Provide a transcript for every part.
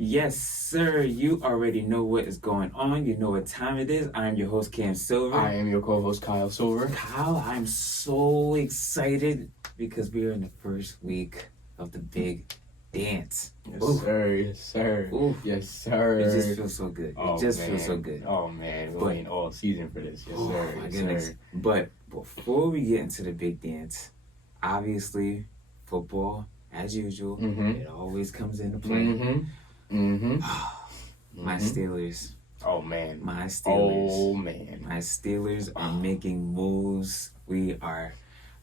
Yes, sir. You already know what is going on. You know what time it is. I'm your host, Cam Silver. I am your co-host, Kyle Silver. Kyle, I'm so excited because we are in the first week of the big dance. Yes, Ooh. sir. Yes, sir. Ooh. Yes, sir. It just feels so good. Oh, It just man. feels so good. Oh, man. We're But- waiting all season for this. Yes, Oh, sir. my Yes, goodness. sir. But before we get into the big dance, obviously, football, as usual, Mhm. it always comes into play. Mm-hmm. Mm-hmm. My Steelers. Oh, man. My Steelers. Oh, man. My Steelers are making moves.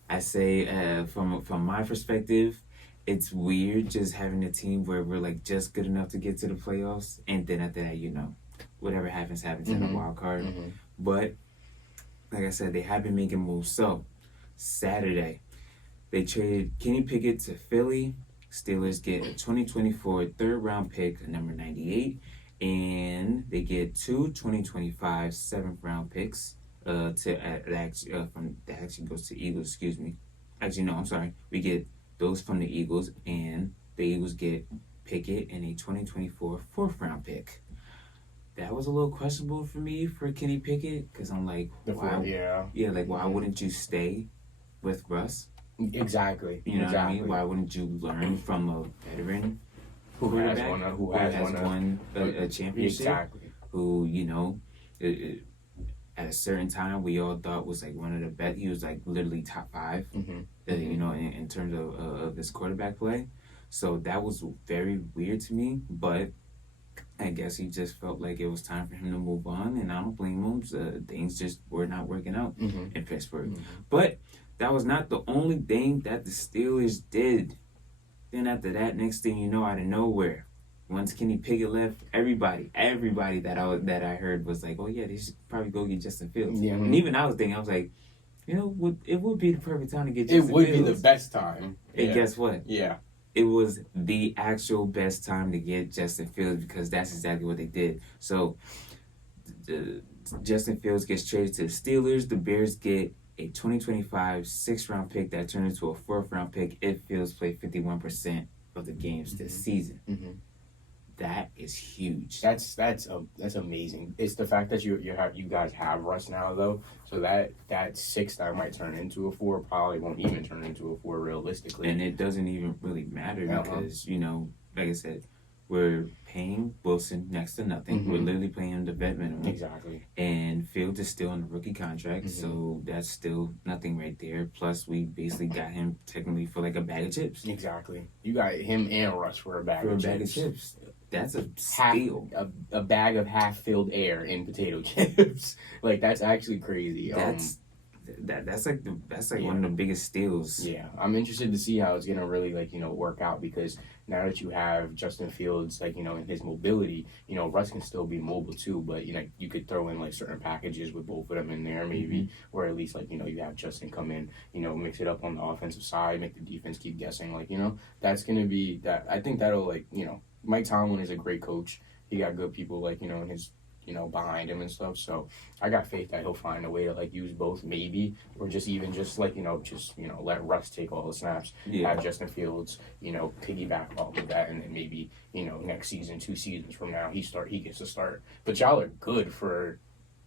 I say, from my perspective, it's weird just having a team where we're like just good enough to get to the playoffs, and then after that, whatever happens in the wild card. Mhm. But like I said, they have been making moves. So Saturday, they traded Kenny Pickett to Philly. Steelers get a 2024 third-round pick, number 98, and they get two 2025 seventh-round picks. That actually goes to Eagles. Excuse me. Actually, no, I'm sorry. We get those from the Eagles, and the Eagles get Pickett and a 2024 fourth-round pick. That was a little questionable for me for Kenny Pickett because I'm like, why wouldn't you stay with Russ? Exactly. You know exactly. what I mean? Why wouldn't you learn from a veteran Who has quarterback won a championship? Exactly. Who, at a certain time we all thought was like one of the best. He was like literally top 5, Mm-hmm. in terms of his quarterback play. So that was very weird to me, but I guess he just felt like it was time for him to move on, and I don't blame him. Things just were not working out Mm-hmm. in Pittsburgh. Mm-hmm. But that was not the only thing that the Steelers did. Then after that, next thing you know, out of nowhere, once Kenny Pickett left, everybody that I heard was like, oh yeah, they should probably go get Justin Fields. Yeah. And even I was like, it would be the perfect time to get Justin It would Fields. be the best time. And guess what? Yeah. It was the actual best time to get Justin Fields because that's exactly what they did. So, Justin Fields gets traded to the Steelers. The Bears get a 2025 sixth-round pick that turned into a fourth-round pick if Fields played 51% of the games this season. Mm-hmm. That is huge. That's amazing. It's the fact that you guys have Russ now though, so that 6 that might turn into a 4 probably won't even turn into a 4 realistically. And it doesn't even really matter Uh-huh. because like I said, we're paying Wilson next to nothing. Mm-hmm. We're literally paying him the vet minimum. Exactly. And Fields is still on the rookie contract, so that's still nothing right there. Plus, we basically got him technically for like a bag of chips. Exactly. You got him and Russ for a bag of chips. That's a steal. A bag of half-filled air in potato chips. Like that's actually crazy. That's like one of the biggest steals. Yeah, I'm interested to see how it's gonna really work out because now that you have Justin Fields in his mobility, Russ can still be mobile too, but you could throw in like certain packages with both of them in there maybe, or at least you have Justin come in, mix it up on the offensive side, make the defense keep guessing. That's gonna be that. I think that'll Mike Tomlin is a great coach. He got good people in his behind him and stuff. So I got faith that he'll find a way to use both maybe, or just let Russ take all the snaps, have Justin Fields, piggyback off of that, and then maybe, next season, 2 seasons from now, he gets to start. But y'all are good for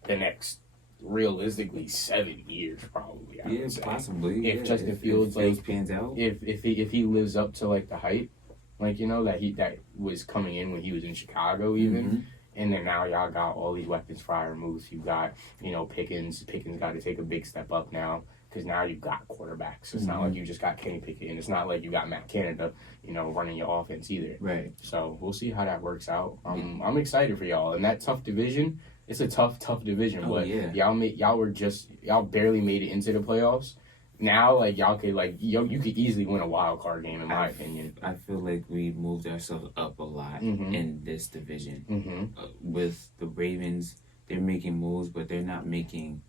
the next realistically 7 years probably. I would say. Possibly. If Justin Fields pans out. If he lives up to the hype, that was coming in when he was in Chicago even. And then now y'all got all these weapons, Freiermuth. You got, Pickens. Pickens got to take a big step up now because now you've got quarterbacks. It's not like you just got Kenny Pickett, and it's not like you got Matt Canada, running your offense either. Right. So we'll see how that works out. I'm excited for y'all. And that tough division, it's a tough division. Oh, but yeah. y'all barely made it into the playoffs. Now, y'all could, you could easily win a wild card game, in my opinion. I feel like we moved ourselves up a lot in this division. Mm-hmm. With the Ravens, they're making moves, but they're not making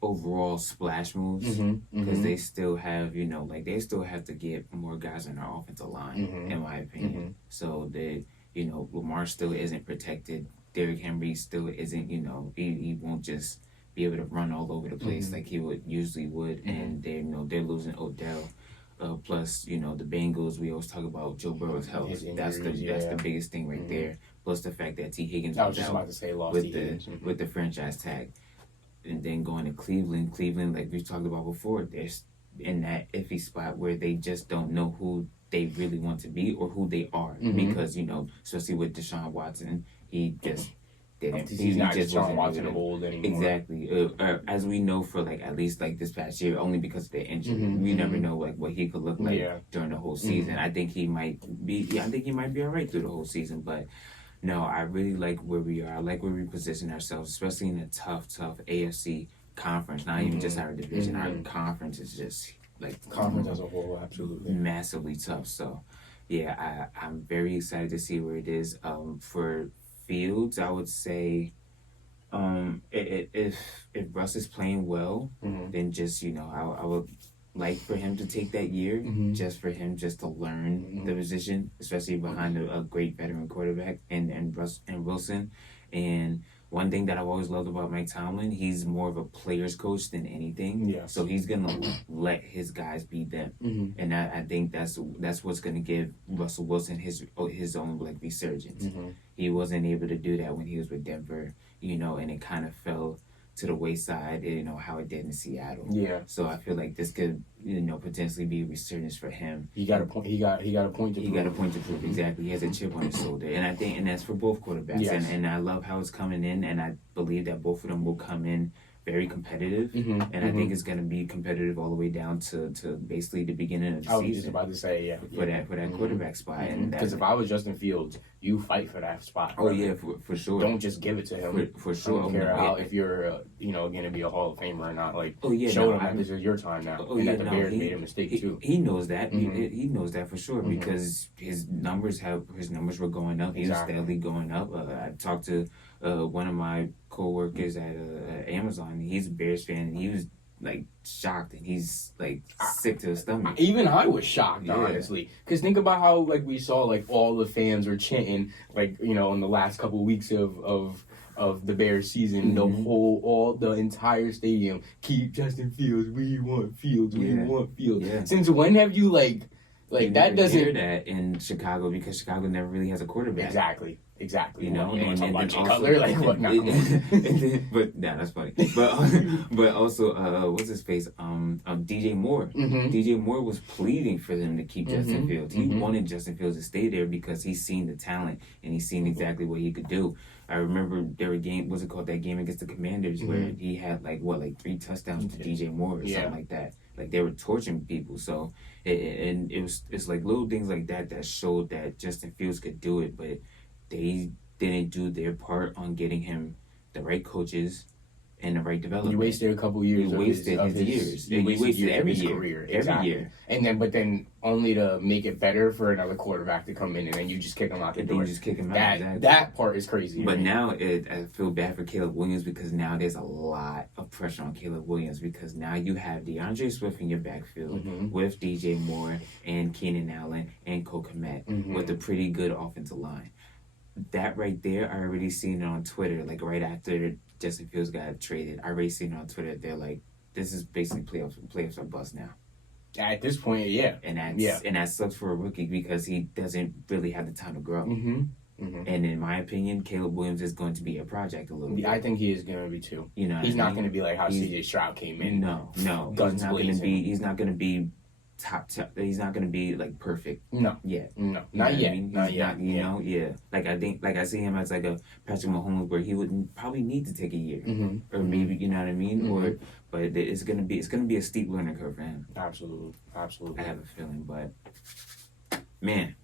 overall splash moves because they still have, they still have to get more guys on their offensive line, in my opinion. So that, Lamar still isn't protected. Derrick Henry still isn't, he won't just be able to run all over the place like he usually would, and they're losing Odell. Plus, you know, the Bengals. We always talk about Joe Burrow's health. His That's injuries, the biggest thing right there. Plus the fact that T Higgins I was was just out about to say lost with to the Higgins. with the franchise tag, and then going to Cleveland. Cleveland, like we talked about before, they're in that iffy spot where they just don't know who they really want to be or who they are, because, you know, especially with Deshaun Watson, he just didn't. He's not just Deshaun wasn't Watson able of to- old anymore. Exactly. As we know, for like at least like this past year, only because of the injury, we never know like what he could look like during the whole season. I think he might be. Yeah, I think he might be all right through the whole season. But no, I really like where we are. I like where we position ourselves, especially in a tough AFC conference. Not even just our division. Our conference is just like Conference as a whole, absolutely. massively tough. So yeah, I'm very excited to see where it is. For Fields, I would say, if Russ is playing well, then just, you know, I would like for him to take that year, just for him just to learn the position, especially behind a great veteran quarterback and Russ and Wilson. And one thing that I've always loved about Mike Tomlin, he's more of a player's coach than anything. Yes. So he's gonna let his guys be them, and I think that's what's gonna give Russell Wilson his own like resurgence. He wasn't able to do that when he was with Denver, you know, and it kind of fell to the wayside, you know, how it did in Seattle. Yeah. So I feel like this could, you know, potentially be a resurgence for him. He got a point. He got a point to He prove. got a point to prove. Exactly. He has a chip on his shoulder, and I think, and that's for both quarterbacks. Yes. And I love how it's coming in, and I believe that both of them will come in very competitive, and I think it's going to be competitive all the way down to basically the beginning of the I was season. just about to say, yeah. For that quarterback spot, and Because if I was Justin Fields, you fight for that spot. oh yeah, for sure, Don't just give it to him. for sure. I don't care Oh, how, yeah. if you're, you know, going to be a Hall of Famer or not. Like, Oh, yeah, show no, them that I'm- this is your time now. Oh and yeah, that the no, Bears made a mistake too. He knows that. He knows that for sure because his numbers were going up. He was Exactly. steadily going up. I talked to one of my coworkers at Amazon. He's a Bears fan, and he was like shocked, and he's like sick to his stomach. Even I was shocked, Yeah. honestly, because think about how like we saw like all the fans were chanting like, you know, in the last couple of weeks of the Bears season, the entire stadium, keep Justin Fields. We want Fields. We Yeah. want Fields. Yeah. Since when have you like You that never hear doesn't that in Chicago because Chicago never really has a quarterback. exactly. You know, you want to talk about then Jay also- Cutler? Like what? Nah, come on. but nah, that's funny. But also, what's his face? DJ Moore. DJ Moore was pleading for them to keep Justin Fields. He wanted Justin Fields to stay there because he's seen the talent and he's seen exactly what he could do. I remember there were that game against the Commanders where he had like 3 touchdowns to DJ Moore or something like that. Like they were torching people. So it's like little things like that showed that Justin Fields could do it, but they didn't do their part on getting him the right coaches and the right development. You wasted a couple years. You wasted of his years. You You wasted years of every his year. career. Every Exactly. year. And then only to make it better for another quarterback to come in, and then you just kick him out the And then door. you just kick him out. That Exactly. that part is crazy. to But me. now I feel bad for Caleb Williams because now there's a lot of pressure on Caleb Williams because now you have DeAndre Swift in your backfield with DJ Moore and Keenan Allen and Cole Kmet with a pretty good offensive line. That right there, I already seen it on Twitter. Like right after Justin Fields got traded, I already seen it on Twitter. They're like, "This is basically playoffs are bust now." At this point, yeah. And Yeah. that sucks for a rookie because he doesn't really have the time to grow. Mm-hmm. And in my opinion, Caleb Williams is going to be a project a little bit. I think he is going to be too. You know, He's what I not mean? going to be like how He's- CJ Stroud came in. No, Guns he's not going to blazing. be. He's not going to be top. He's not going to be like perfect No, yet. no, You know not what yet. I mean? Not He's yet. Not, you know, yeah. Like I see him as like a Patrick Mahomes, where he would probably need to take a year, or maybe you know what I mean, or but it's gonna be a steep learning curve for him. Absolutely, I absolutely. have a feeling, but man,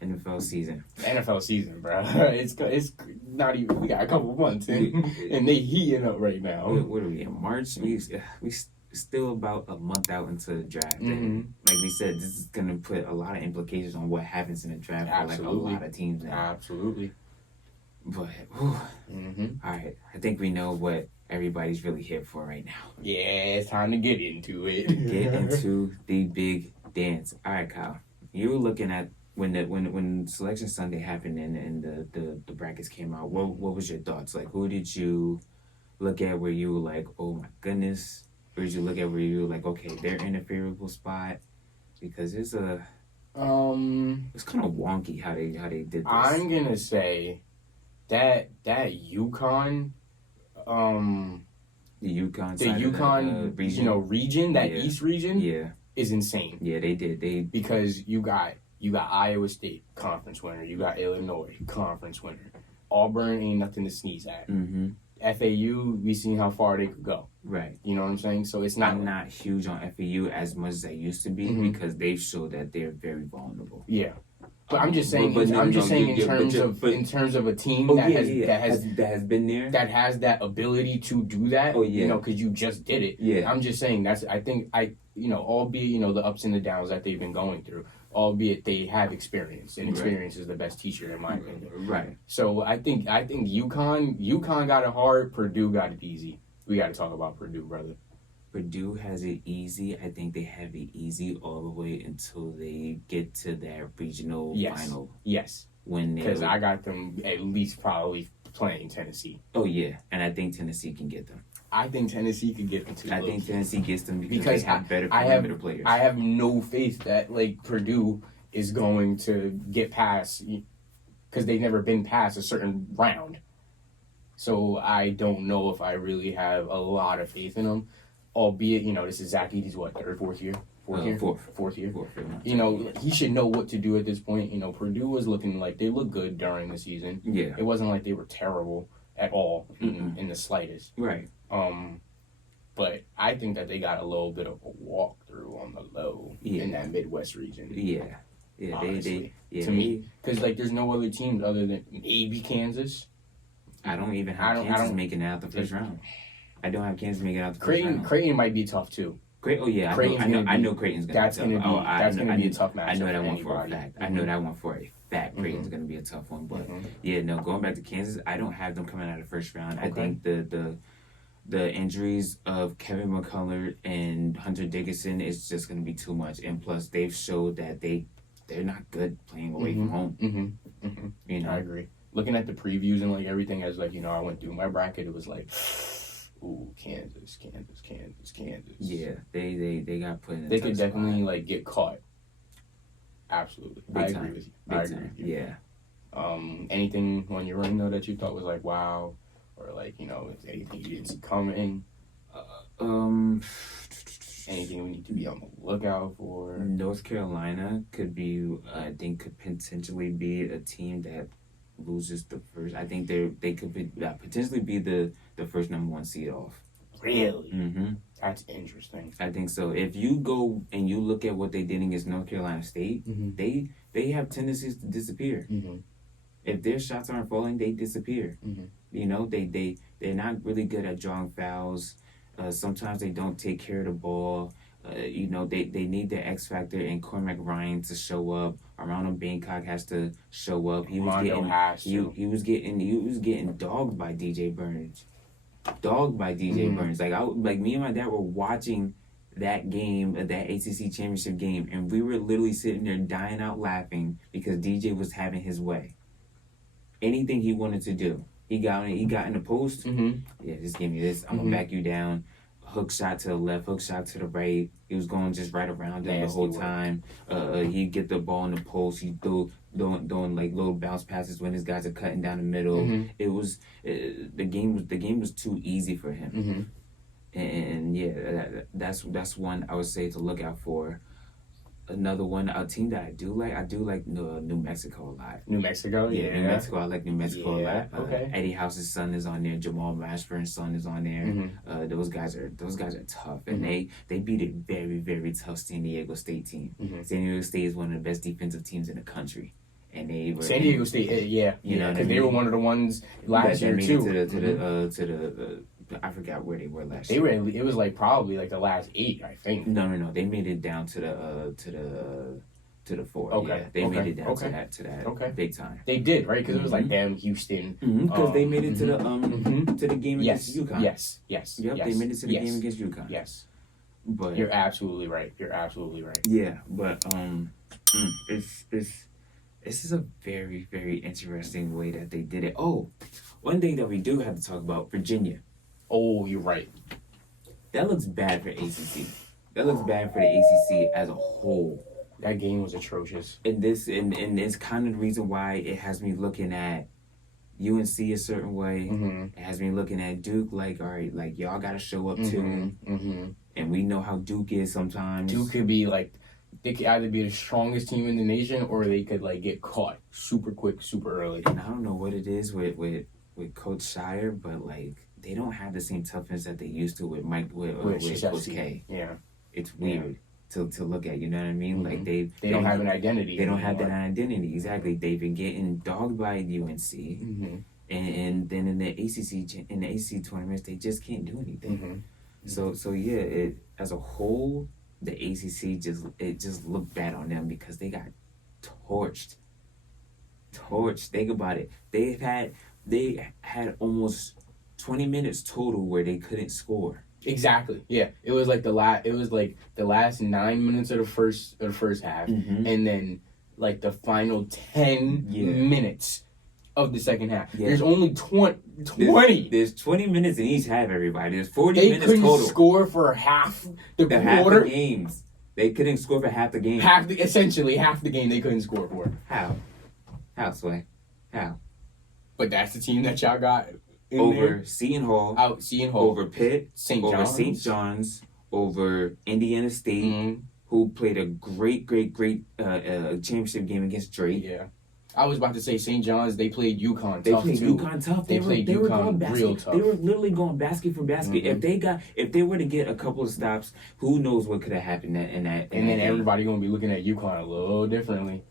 NFL season. NFL season, bro. It's not even. We got a couple months in, and they heating up right now. What are we in March? We still about a month out into the draft, and like we said, this is gonna put a lot of implications on what happens in the draft for like Absolutely. a lot of teams now. Absolutely. But all right, I think we know what everybody's really here for right now. Yeah, it's time to get into it. Get into the big dance. All right, Kyle, you were looking at when Selection Sunday happened and the brackets came out. What was your thoughts? Like, who did you look at where you were like, oh my goodness? Or did you look at where you were like, okay, they're in a favorable spot, Because it's Um, it's kind of wonky how they did this. I'm gonna say that UConn, the Yukon the side of UConn, region. region, that Yeah. East region, Yeah, is insane yeah, they did. They because you got Iowa State conference winner, you got Illinois conference winner, Auburn ain't nothing to sneeze at. mm-hmm. FAU, we seen how far they could go. Right. You know what I'm saying? So it's not I'm not huge on FAU as much as I used to be Mhm. because they've showed that they're very vulnerable. yeah. But I'm just saying. But no, I'm just no, saying yeah, in terms of a team Oh that yeah, has yeah, that has that has been there. that has that ability to do that. Oh, yeah. You know, because you just did it. Yeah. I'm just saying I think albeit the ups and the downs that they've been going through, albeit they have experience, and Right. experience is the best teacher in my opinion. Right. So I think UConn got it hard. Purdue got it easy. We got to talk about Purdue, brother. Purdue has it easy. I think they have it easy all the way until they get to their regional Yes. final Yes, when they. because I got them at least probably playing Tennessee. Oh yeah, and I think Tennessee can get them. I think Tennessee could get them too. I think Tennessee gets them because Because they have better I have- perimeter players. I have no faith that Purdue is going to get past because they've never been past a certain round. So I don't know if I really have a lot of faith in them. Albeit, this is Zach Edey's fourth year? Fourth year? Fourth year. Fourth, He should know what to do at this point. Purdue was looking like they looked good during the season. Yeah. It wasn't like they were terrible at all in the slightest. Right. But I think that they got a little bit of a walkthrough on the low in that Midwest region. Yeah. Yeah. Honestly, They to me, because there's no other teams other than maybe Kansas. I don't even have Kansas making it out the first round. I don't have Kansas making it out the first round. Creighton might be tough too. Oh yeah, I know Creighton's gonna that's be tough. gonna be a tough match. I know that one for a fact. I know that one for a fact. Creighton's gonna be a tough one, but yeah, no. Going back to Kansas, I don't have them coming out of the first round. Okay. I think the injuries of Kevin McCullough and Hunter Dickinson is just gonna be too much, and plus they've showed that they're not good playing away from home. I agree. Looking at the previews and everything as I went through my bracket, it was like, ooh, Kansas. Yeah, they got put in. They could definitely get caught. Absolutely, Big I time. agree with you. Big I agree time. with you. Yeah. Anything on your end though that you thought was wow, or anything you didn't see coming? Anything we need to be on the lookout for? North Carolina could potentially be a team that loses the first. I think they could potentially be the first number one seed off. Really? Mm-hmm. That's interesting. I think so. If you go and you look at what they did against North Carolina State, they have tendencies to disappear. If their shots aren't falling, they disappear. They're not really good at drawing fouls. Sometimes they don't take care of the ball. They need their X factor and Cormac Ryan to show up. Armando Bangkok has to show up. He was getting dogged by DJ Burns. Like me and my dad were watching that game, that ACC championship game, and we were literally sitting there dying out laughing because DJ was having his way. Anything he wanted to do, he got in the post. Yeah, just give me this. I'm gonna back you down. Hook shot to the left, hook shot to the right. He was going just right around him the whole time. He'd get the ball in the post. He'd doing little bounce passes when his guys are cutting down the middle. It was the game was too easy for him. And yeah, that's one I would say to look out for. Another one, a team that I do like New Mexico a lot. New Mexico, Yeah, New Mexico. I like New Mexico a lot. Okay. Eddie House's son is on there. Jamal Mashburn's son is on there. Those guys are tough, and they beat a very, very tough San Diego State team. San Diego State is one of the best defensive teams in the country, and they were San Diego State. Because they were one of the ones last year made too. it to the I forgot where they were last year. It was probably the last 8, I think. No. They made it down to the 4. Okay. Yeah, they made it down Okay. to that Okay. big time. They did, right? Because it was damn Houston. Because they made it to the game against UConn. Yes. Yep, they made it to the game against UConn. Yes. But You're absolutely right. yeah, but this is a very, very interesting way that they did it. Oh, one thing that we do have to talk about, Virginia. Oh, you're right. That looks bad for ACC. That looks bad for the ACC as a whole. That game was atrocious. And it's kind of the reason why it has me looking at UNC a certain way. Mm-hmm. It has me looking at Duke like, all right, like y'all got to show up Mm-hmm. too. Mm-hmm. And we know how Duke is sometimes. Duke could be like, they could either be the strongest team in the nation or they could like get caught super quick, super early. And I don't know what it is with Coach Shire, but like they don't have the same toughness that they used to with Coach K. Yeah. It's weird to look at. You know what I mean? Mm-hmm. Like they don't have an identity. They don't have that anymore. identity. Exactly. They've been getting dogged by UNC, Mm-hmm. and then in the ACC tournaments, they just can't do anything. Mm-hmm. So yeah, it as a whole, the ACC just looked bad on them because they got torched. Think about it. They had almost 20 minutes total where they couldn't score. Exactly. Yeah. It was like the last 9 minutes of the first half, Mm-hmm. and then like the final 10 minutes of the second half. Yeah. There's only 20. There's 20 minutes in each half, everybody. There's 40 They minutes couldn't total. score for half the Half quarter. the games. They couldn't score for half the game. Essentially half the game they couldn't score for. How, Sway? How? But that's the team that y'all got in Over there. Seton Hall. Out Seton Hall. Over Pitt. St. Over John's. St. John's. Over Indiana State. Mm-hmm. Who played a great championship game against Drake. Yeah. I was about to say St. John's, they played UConn They tough played too. UConn tough. They played UConn going real basket. tough. They were literally going basket for basket. Mm-hmm. If they were to get a couple of stops, who knows what could have happened in that. And then game. everybody gonna be looking at UConn a little differently.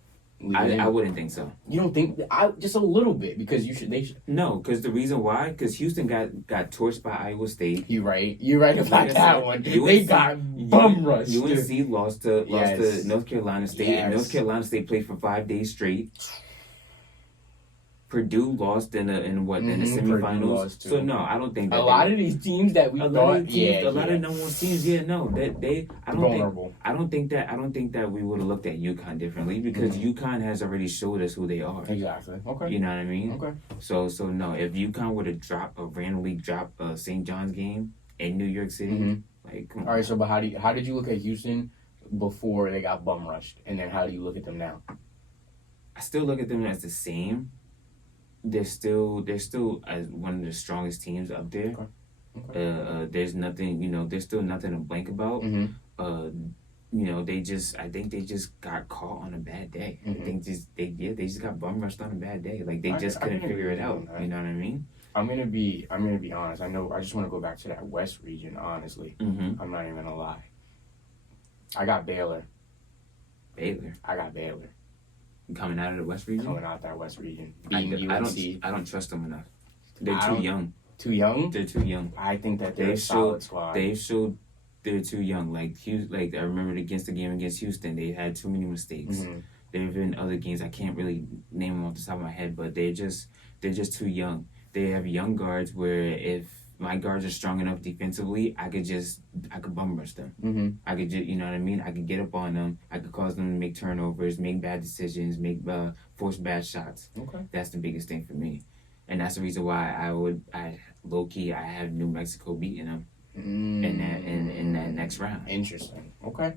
I wouldn't think so. You don't think? Just a little bit because they should. No, because the reason why, because Houston got torched by Iowa State. You're right about Like I that said, one. UNC They got bum rushed. UNC lost to North Carolina State, and Yes. North Carolina State played for 5 days straight. Purdue lost in the Purdue semifinals. lost too. So no, I don't think that A lot of these teams that we a thought, lot of teams, yeah, a lot of number one teams, I don't vulnerable. I don't think that we would have looked at UConn differently because UConn has already showed us who they are. Exactly. Okay. You know what I mean? Okay. So no, if UConn were to randomly drop a St. John's game in New York City, like come on. All right. So, but how did you look at Houston before they got bum rushed, and then how do you look at them now? I still look at them as the same. They're still as one of the strongest teams up there. Okay. There's nothing, there's still nothing to blank about. Mm-hmm. I think they just got caught on a bad day. Mm-hmm. I think they just got bum rushed on a bad day. Like they just I couldn't can figure agree it out. with that. You know what I mean? I'm gonna be honest. I just want to go back to that West region. Honestly, Mm-hmm. I'm not even gonna lie. I got Baylor. Baylor I got Baylor coming out of the West region. coming out that West region. I Beating UNC. don't trust them enough. They're I too don't- young. Too young. They're too young. I think that they're They a solid squad. They've showed they're too young. Like I remember against the game against Houston, they had too many mistakes. Mhm. There have been other games I can't really name them off the top of my head, but they're just too young. They have young guards where if my guards are strong enough defensively, I could bum rush them. Mm-hmm. I could just, you know what I mean? I could get up on them. I could cause them to make turnovers, make bad decisions, force bad shots. Okay. That's the biggest thing for me, and that's the reason why I low key I have New Mexico beating them in that next round. Interesting. Okay.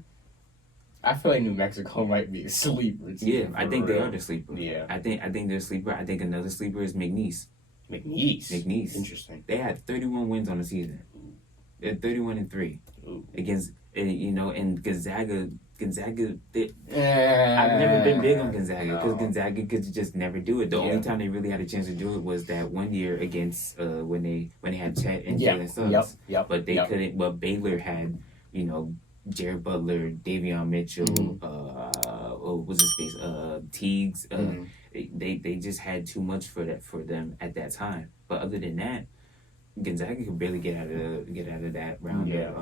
I feel like New Mexico might be a sleeper team. Yeah, I think they real. are the sleeper. Yeah. I think they're a sleeper. I think another sleeper is McNeese. McNeese. Interesting. They had 31 wins on the season. They're 31-3 against and Gonzaga. I've never been big on Gonzaga because Gonzaga could just never do it. The only time they really had a chance to do it was that one year against when they had Chet and Jalen Suggs. Yep. But they couldn't. But Baylor had Jared Butler, Davion Mitchell, what was his face? Teagues. They just had too much for them at that time. But other than that, Gonzaga could barely get out of that round. Yeah.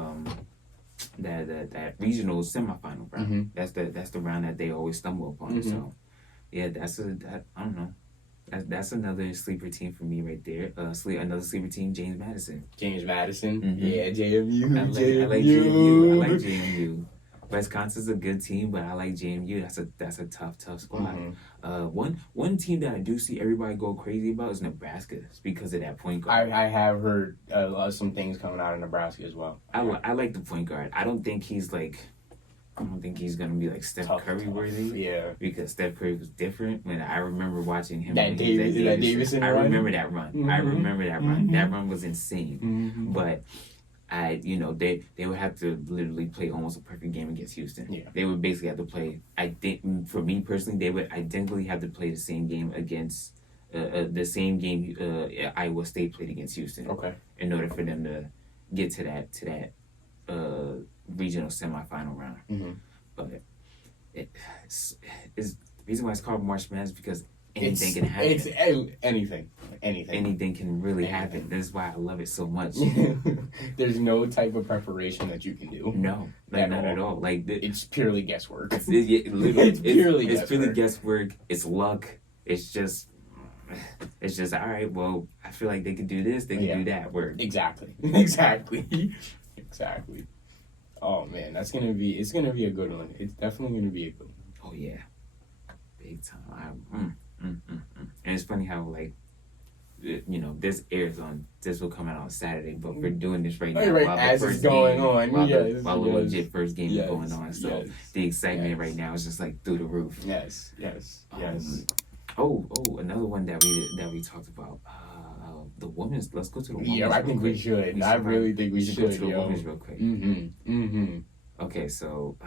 That regional semifinal round. Mm-hmm. That's the round that they always stumble upon. Mm-hmm. So yeah, I don't know. That's another sleeper team for me right there. Another sleeper team, James Madison. James Madison. Mhm. Yeah, JMU. I like JMU. Wisconsin's a good team, but I like JMU. That's a tough squad. Mhm. One team that I do see everybody go crazy about is Nebraska. It's because of that point guard. I have heard some things coming out of Nebraska as well. I like the point guard. I don't think he's gonna be like Steph Curry worthy. Yeah. Because Steph Curry was different. When I remember watching him, That Davidson I run? remember that run. I Mhm. remember that run. Mhm. That run was insane. Mhm. But they would have to literally play almost a perfect game against Houston. Yeah. They would basically have to play. I think for me personally, they would identically have to play the same game against Iowa State played against Houston Okay. in order for them to get to that regional semifinal round. Mm-hmm. But it's the reason why it's called March Madness because anything can happen. It's anything. Anything can really happen. That's why I love it so much. There's no type of preparation that you can do. No, like not at all. Like It's purely guesswork. It's purely guesswork. It's luck. It's just all right. Well, I feel like they could do this. They can do that. Word. Exactly. Oh man, it's gonna be a good one. It's definitely gonna be a good one. Oh yeah, big time. And it's funny how like this will come out on Saturday, but we're doing this right now Right, as it's going on. while Yes, the legit first game is yes, going on. So yes, the excitement yes. right now is just like through the roof. Yes. Oh, another one that we talked about. The women's. Let's go to the women's. Yeah, I think we should. I really think we should. Go to the women's real quick. Mm-hmm. Okay, so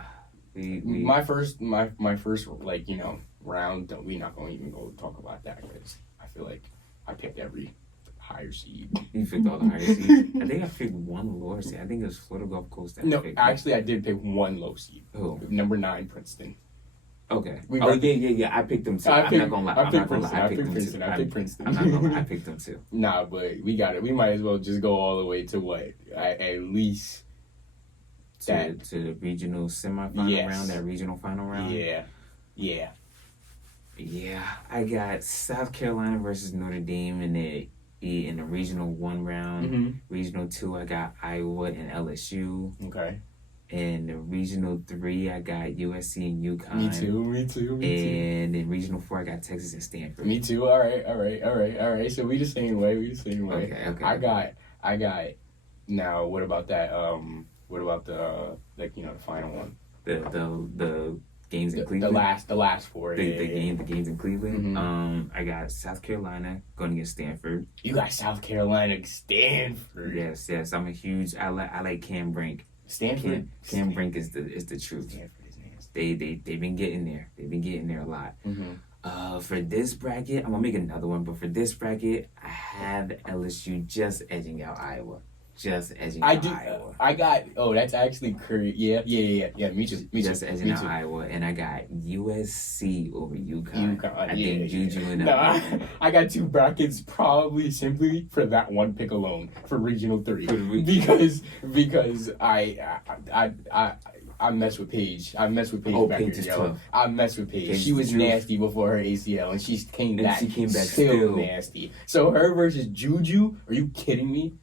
we my first round. We're not going to even go talk about that because I feel like I picked every higher seed. You picked all the higher seeds. I think I picked one lower seed. I think it was Florida Gulf Coast. No, actually, I did pick one low seed. Who? Number 9, Princeton. Okay. We yeah. I picked them too. I'm not gonna lie. I picked Princeton. I picked Princeton. I picked them too. Nah, but we got it. We might as well just go all the way to what? At least to the regional semifinal round, that regional final round. Yeah. I got South Carolina versus Notre Dame in the regional 1 round. Mm-hmm. Regional 2, I got Iowa and LSU. Okay. In the regional 3, I got USC and UConn. Me too. And in regional 4, I got Texas and Stanford. Me too. All right. So we the same way. Okay. I got. Now, what about that? What about the the final one? The games in Cleveland. The last 4. The games in Cleveland. Mm-hmm. I got South Carolina going against Stanford. You got South Carolina, Stanford. Yes. I'm a huge. I like Cam Brink. Stanford. Cam Brink is the truth. Stanford is nasty. They've been getting there. They've been getting there a lot. Mm-hmm. For this bracket, I'm gonna make another one. But for this bracket, I have LSU just edging out Iowa. Iowa. I got. Oh, that's actually Curry. Yeah. Me too. Just edging out Iowa, and I got USC over UConn. I think Juju and I got 2 brackets probably simply for that one pick alone for regional 3 because I mess with Paige. I mess with Paige. Oh, back Paige here, is yo. tough. I mess with Paige. Paige She was is the truth. nasty before her ACL, and she came back still nasty. So her versus Juju. Are you kidding me?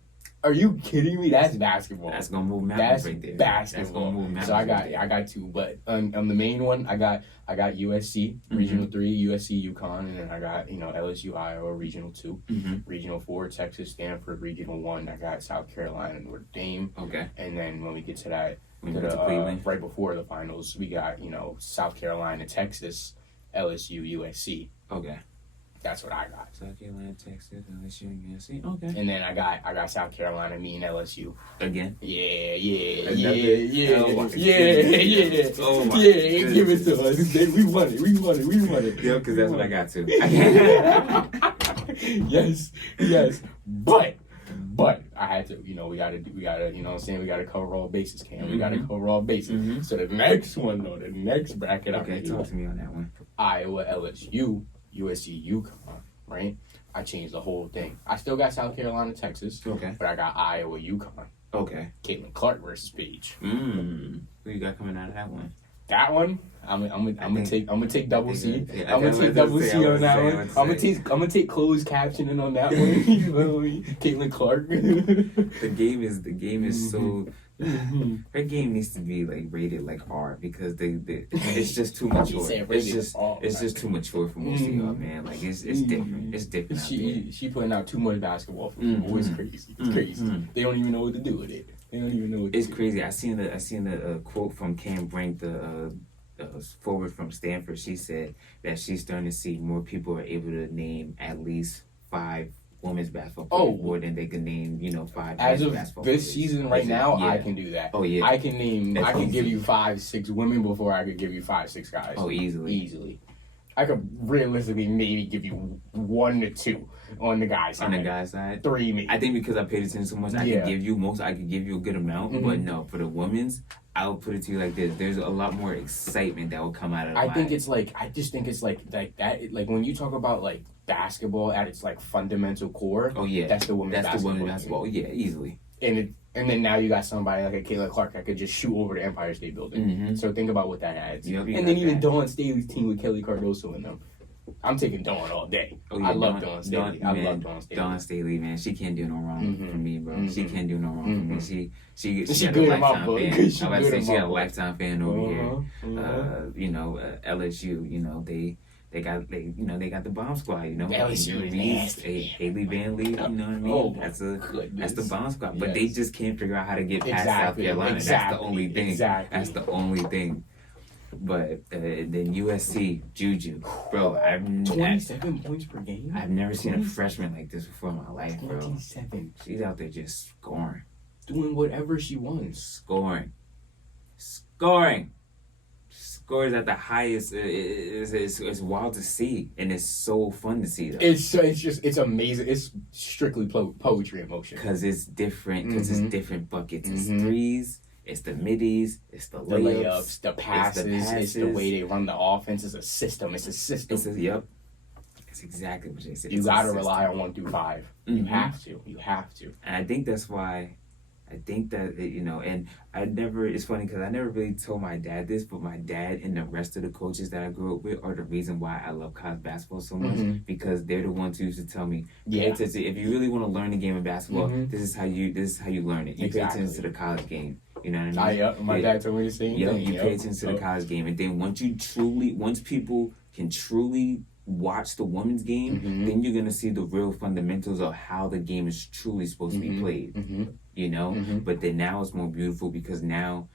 That's basketball. That's gonna move mountains That's right there. basketball. That's gonna move mountains. So right I got 2, but on the main one, I got USC regional 3, USC UConn, and then I got LSU Iowa regional 2, regional 4 Texas Stanford, regional 1 I got South Carolina Notre Dame. Okay. And then when we get to that, Cleveland, right before the finals, we got South Carolina Texas, LSU USC. Okay. That's what I got. South Carolina, Texas, LSU, and USC. Okay. And then I got South Carolina meeting LSU. Again? Yeah. Oh my Yeah. Oh my Give it to us. We won it. Yeah, because that's what I got too. Yes. But I had to, we gotta, you know what I'm saying? We gotta cover all bases, Cam. We gotta cover all bases. So the next one, though, the next bracket, Okay, talk to me on that one. Iowa, LSU, USC, UConn, right? I changed the whole thing. I still got South Carolina, Texas. Okay. But I got Iowa, UConn. Okay. Caitlin Clark versus Paige. Who you got coming out of that one? That one, I'm gonna take double C. Yeah, I'm gonna take double C on that one. I'm gonna take closed captioning on that one. You know what I mean? Caitlin Clark. The game is so Her game needs to be like rated like R because it's just too mature. It's just too mature for most of y'all, man. Like it's different. It's different. She putting out too much basketball for people. It's crazy. It's crazy. They don't even know what to do with it. They don't even know what to It's do. crazy. I seen a quote from Cam Brink, the forward from Stanford. She said that she's starting to see more people are able to name at least 5 women's basketball players more than they can name, 5 As men's of basketball this players. season right now, I can do that. Oh yeah. I can name. That's I can give easy. you 5, 6 women before I could give you 5, 6 guys. Oh, easily. Easily. I could realistically maybe give you 1 to 2 on the guys side. On the guy's side, 3 maybe. I think because I paid attention so much, I could give you a good amount. But no, for the women's, I would put it to you like this: there's a lot more excitement that will come out of. I just think it's like that. Like when you talk about like basketball at its like fundamental core. Oh yeah, that's the women's basketball. The women's basketball. Yeah, easily. And then now you got somebody like a Kayla Clark that could just shoot over the Empire State Building. So think about what that adds. Yep, and then even Dawn Staley's team with Kelly Cardoso in them. I'm taking Dawn all day. Oh, yeah, I love Dawn Staley. I love Dawn Staley. Dawn Staley, man, she can't do no wrong for me, bro. She can't do no wrong for me. She got good a in my lifetime book. fan. She I was about to good say in she my got a book. lifetime fan over here. LSU, they got the bomb squad, LSU nasty. Haley Van Lee, you know what I mean? Oh, that's the goodness. bomb squad. But they just can't figure out how to get past South Carolina. That's the only thing. That's the only thing. But then USC, Juju, bro, 27 points per game. I've never seen a freshman like this before in my life, bro. 27. She's out there just scoring, Doing whatever she wants. scoring. Scores at the highest. It's wild to see, and it's so fun to see though. It's amazing. It's strictly poetry in motion. Cause it's different. Cause it's different buckets. It's threes. It's the middies. It's the layups. The passes. It's the way they run the offense. It's a system. Yep. It's exactly what they said. You gotta rely on 1 through 5. You have to. And I think that's why. I think that and it's funny because I never really told my dad this, but my dad and the rest of the coaches that I grew up with are the reason why I love college basketball so much, because they're the ones who used to tell me, pay attention. If you really want to learn the game of basketball, this is how you learn it. You pay attention to the college game. You know what I mean? My dad told me the same thing. You pay attention to the college game, and then once people can truly watch the women's game, then you're gonna see the real fundamentals of how the game is truly supposed to be played. But then now it's more beautiful because now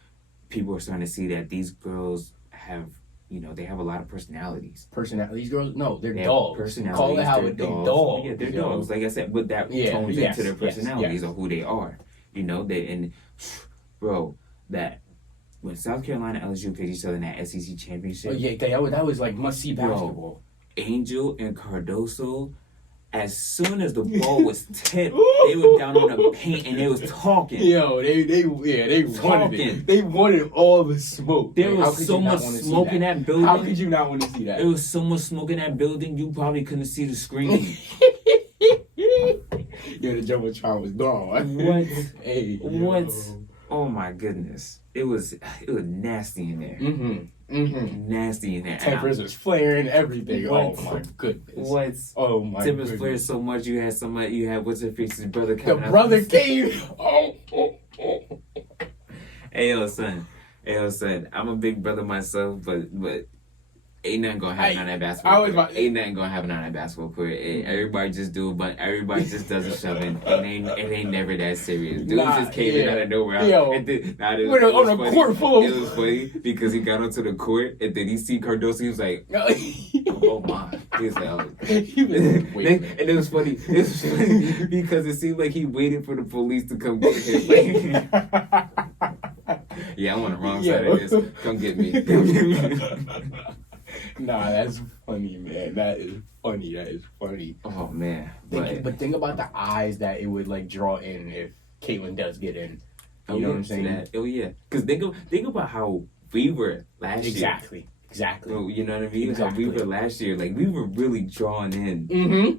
people are starting to see that these girls have, they have a lot of personalities. These girls, no, they're They have dogs. personalities. Call it how They're it dogs. dogs. Yeah, they're dogs. Like I said, but that tones into their personalities of who they are. Bro, that when South Carolina LSU played each other in that SEC championship. Oh yeah, that was like must see basketball. Angel and Cardoso, as soon as the ball was tipped, they were down on the paint and they was talking. Yo, they wanted it. They wanted all the smoke. There was so much smoke in that building. How could you not want to see that? There was so much smoke in that building, you probably couldn't see the screen. Yo, the Jumbotron was gone. What? Hey, What? yo. Oh my goodness. It was nasty in there. Nasty in there. Tempers was flaring, everything. What? Oh my goodness. What? Oh my Tempers goodness. flared so much. You had what's her face's brother coming The out. brother came. Oh. Hey yo, son. I'm a big brother myself, but ain't nothing gonna happen on that basketball court. Ain't nothing gonna happen on that basketball court. Everybody just do it, but everybody just does a shoving. It ain't never that serious. Dude just came in out of nowhere. Yo, and then, on a court full of... It was funny because he got onto the court and then he see Cardoso. He was like, oh my. He was like, oh. He was waiting. And it was funny. Because it seemed like he waited for the police to come get him. Yeah, I'm on the wrong side of this. Come get me. Nah, that's funny, man. That is funny. Oh man. But think about the eyes that it would like draw in if Caitlyn does get in. You know what I'm saying? Oh yeah. Because think about how we were last year. Exactly. So, you know what I mean? Exactly. How we were last year. Like we were really drawn in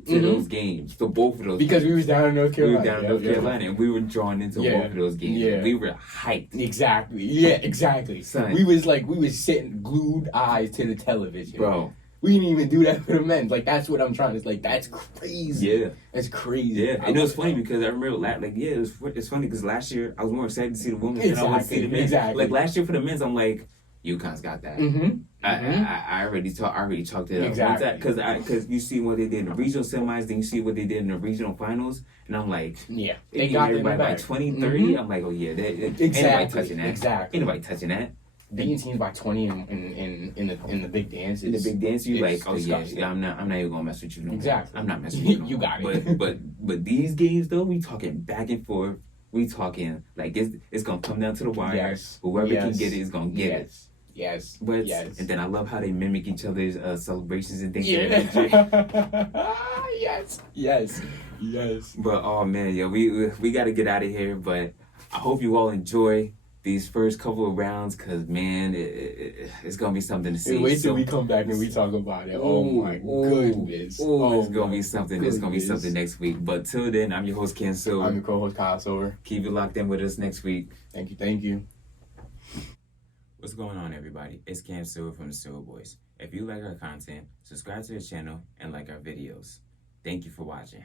to those games. To both of those because games. we was down in North Carolina. We were down in North Carolina and we were drawn into both of those games. Yeah. We were hyped. Exactly. Yeah, exactly. Son. We was sitting glued eyes to the television. Bro. We didn't even do that for the men. Like, that's what I'm trying to, like, that's crazy. Yeah. That's crazy. Yeah, and it was funny because I remember, it's funny because last year I was more excited to see the women than I was to see the men. Exactly. Like last year for the men's, I'm like, UConn's got that. Mm-hmm. I already talked to them. Exactly. Because you see what they did in the regional semis, then you see what they did in the regional finals, and I'm like, Yeah, they got everybody by 20, 30. I'm like, oh yeah, ain't nobody touching that. Exactly. Ain't nobody touching that. Beating teams by 20 in the big dance. In the big dance, you like, oh disgusting. yeah, I'm not even gonna mess with you no more. Exactly. I'm not messing with you. No You more. got it. But these games though, we talking back and forth. We talking like it's gonna come down to the wire. Yes. Whoever Yes. can get it is gonna get it. Yes. But yes. and then I love how they mimic each other's celebrations and things. Yeah. Like that. Yes. Yes. Yes. But oh man, yeah, we got to get out of here. But I hope you all enjoy these first couple of rounds, cause man, it's gonna be something to see. Wait till we come back and we talk about it. Oh my goodness! It's gonna be something. It's gonna be something next week. But till then, I'm your host Ken Silver. I'm your co-host Kyle Silver. Keep it locked in with us next week. Thank you. Thank you. What's going on, everybody? It's Cam Silver from the Silver Boys. If you like our content, subscribe to the channel and like our videos. Thank you for watching.